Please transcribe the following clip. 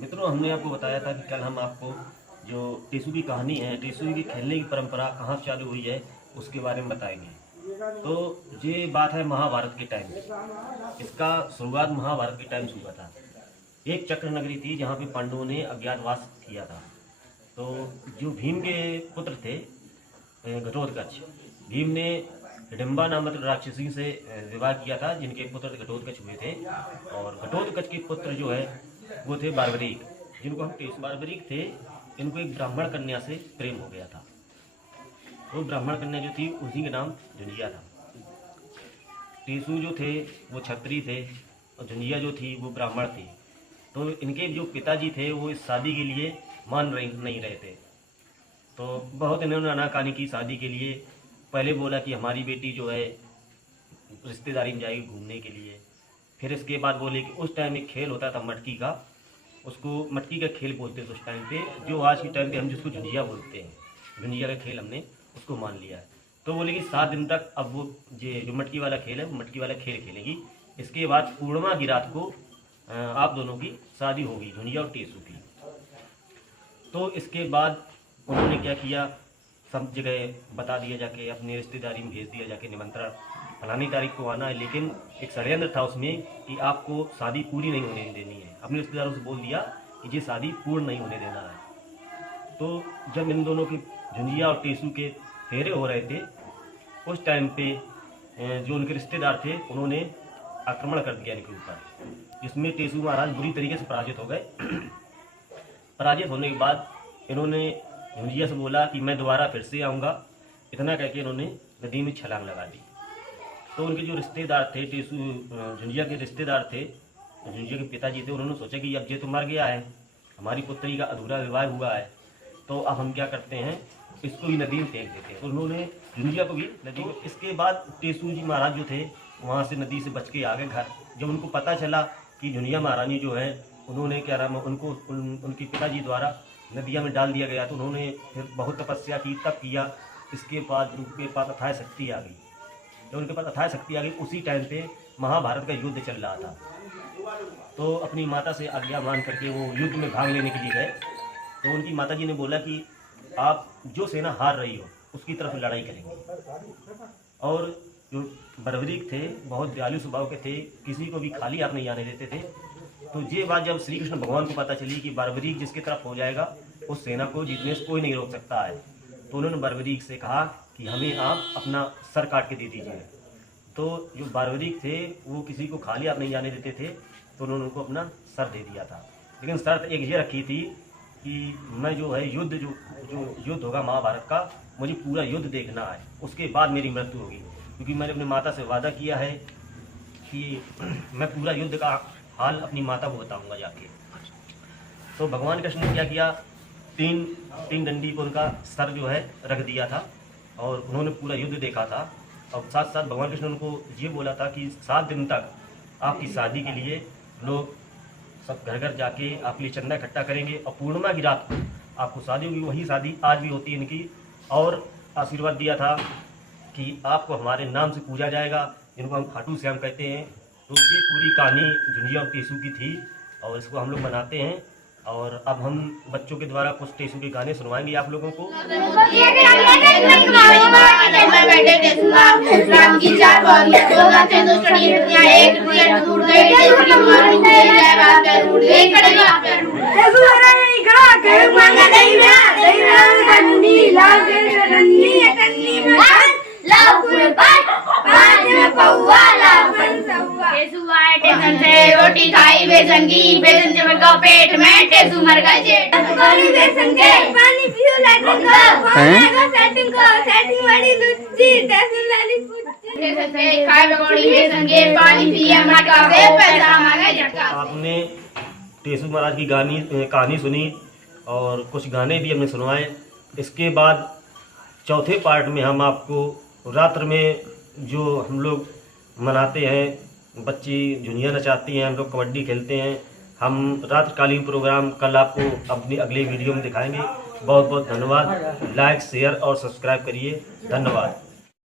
मित्रों, हमने आपको बताया था कि कल हम आपको जो टेसू की कहानी है, टेसू की खेलने की परंपरा कहाँ से चालू हुई है उसके बारे में बताएंगे। तो ये बात है महाभारत के टाइम की। इसका शुरुआत महाभारत के टाइम से हुआ था। एक चक्र नगरी थी जहाँ पे पांडवों ने अज्ञातवास किया था। तो जो भीम के पुत्र थे घटोत्कच, भीम ने हिडिंबा नामक राक्षसी से विवाह किया था, जिनके पुत्र घटोत्कच हुए थे। और घटोत्कच के पुत्र जो है वो थे बार्बरीक, जिनको हम बार्बरीक थे। इनको एक ब्राह्मण कन्या से प्रेम हो गया था। वो ब्राह्मण कन्या जो थी उसी का नाम झुंझिया था। टेसू जो थे वो क्षत्रिय थे और झुंझिया जो थी वो ब्राह्मण थी। तो इनके जो पिताजी थे वो इस शादी के लिए मान नहीं रहे थे। तो बहुत इन्होंने आनाकानी की शादी के लिए। पहले बोला कि हमारी बेटी जो है रिश्तेदारी में जाएगी घूमने के लिए। फिर इसके बाद बोले कि उस टाइम एक खेल होता था मटकी का, उसको मटकी का खेल बोलते थे उस टाइम पे, जो आज के टाइम पे हम जिसको झुंझिया बोलते हैं। झुंझिया का खेल हमने उसको मान लिया है। तो बोले कि 7 दिन तक अब वो जो मटकी वाला खेल है वो मटकी वाला खेल खेलेगी। इसके बाद पूर्णिमा की रात को आप दोनों की शादी होगी, झुंझिया और टेसू की। तो इसके बाद उन्होंने क्या किया, सब जगह बता दिया जाके, अपने रिश्तेदारी में भेज दिया जाके निमंत्रण, फलानी तारीख को आना है। लेकिन एक षड्यंत्र था उसमें कि आपको शादी पूरी नहीं होने देनी है। अपने रिश्तेदारों से बोल दिया कि ये शादी पूर्ण नहीं होने देना है। तो जब इन दोनों के झुंझिया और टेसू के फेरे हो रहे थे, उस टाइम पे जो उनके रिश्तेदार थे उन्होंने आक्रमण कर दिया इनके ऊपर, जिसमें टेसू महाराज बुरी तरीके से पराजित हो गए। पराजित होने के बाद इन्होंने झुंझिया से बोला कि मैं दोबारा फिर से आऊँगा। इतना कह के इन्होंने नदी में छलांग लगा दी। तो उनके जो रिश्तेदार थे, टेसू झुंझिया के रिश्तेदार थे, झुंझिया के पिताजी थे, उन्होंने सोचा कि अब ये तो मर गया है, हमारी पुत्री का अधूरा विवाह हुआ है, तो अब हम क्या करते हैं, इसको भी नदी में फेंक देते हैं। तो उन्होंने झुंझिया को भी नदी में। इसके बाद टेसू जी महाराज जो थे वहाँ से नदी से बच के आ गए घर। जब उनको पता चला कि झुंझिया महारानी जो है उन्होंने क्या नाम उनको उनके पिताजी द्वारा नदिया में डाल दिया गया, तो उन्होंने फिर बहुत तपस्या की, तप किया। इसके बाद उनके पास अथाह शक्ति आ गई। जब उनके पास अथाह शक्ति आ गई, उसी टाइम पे महाभारत का युद्ध चल रहा था। तो अपनी माता से आज्ञा मान करके वो युद्ध में भाग लेने के लिए गए। तो उनकी माता जी ने बोला कि आप जो सेना हार रही हो उसकी तरफ लड़ाई करेंगे। और जो बार्बरीक थे बहुत दयालु स्वभाव के थे, किसी को भी खाली आप नहीं आने देते थे। तो ये बात जब श्री कृष्ण भगवान को पता चली कि बार्बरीक जिसकी तरफ हो जाएगा उस सेना को जीतने से कोई नहीं रोक सकता है, तो उन्होंने बार्बरीक से कहा कि हमें आप अपना सर काट के दे दीजिए। तो जो बार्बरीक थे वो किसी को खाली आप नहीं जाने देते थे, तो उन्होंने उनको अपना सर दे दिया था। लेकिन शर्त एक ये रखी थी कि मैं जो है युद्ध जो युद्ध होगा महाभारत का, मुझे पूरा युद्ध देखना है, उसके बाद मेरी मृत्यु होगी। क्योंकि मैंने अपनी माता से वादा किया है कि मैं पूरा युद्ध का हाल अपनी माता को बताऊंगा जाके। तो भगवान कृष्ण ने क्या किया, तीन डंडी को उनका सर जो है रख दिया था और उन्होंने पूरा युद्ध देखा था। और साथ साथ भगवान कृष्ण ने उनको ये बोला था कि 7 दिन तक आपकी शादी के लिए लोग सब घर घर जाके आपके लिए चंदा इकट्ठा करेंगे और पूर्णिमा की रात को आपको शादी होगी। वही शादी आज भी होती है इनकी। और आशीर्वाद दिया था कि आपको हमारे नाम से पूजा जाएगा, जिनको हम खाटू श्याम कहते हैं। तो ये पूरी कहानी झुंझिया और टेसू की थी और इसको हम लोग बनाते हैं। और अब हम बच्चों के द्वारा कुछ टेसू के गाने सुनवाएंगे आप लोगों को। रोटी खाई बेसन की, बेसन जम गया पेट में, टेसू मर गए जेठ। पानी बेसन के, पानी पियो लैट्रिन को, पानी को सेटिंग बड़ी लुच्ची, टेसू लाली पुच्ची। बेसन से खाए पकौड़ी बेसन के, पानी पिए मटका से, पैसा मांगे झटका। आपने टेसू महाराज की कहानी सुनी और कुछ गाने भी हमने सुनवाए। इसके बाद चौथे पार्ट में हम आपको रात्र में जो हम लोग मनाते हैं, बच्ची झुंझिया नचाती हैं, हम लोग कबड्डी खेलते हैं, हम रात्रिकालीन प्रोग्राम कल आपको अपनी अगले वीडियो में दिखाएंगे। बहुत बहुत धन्यवाद। लाइक शेयर और सब्सक्राइब करिए। धन्यवाद।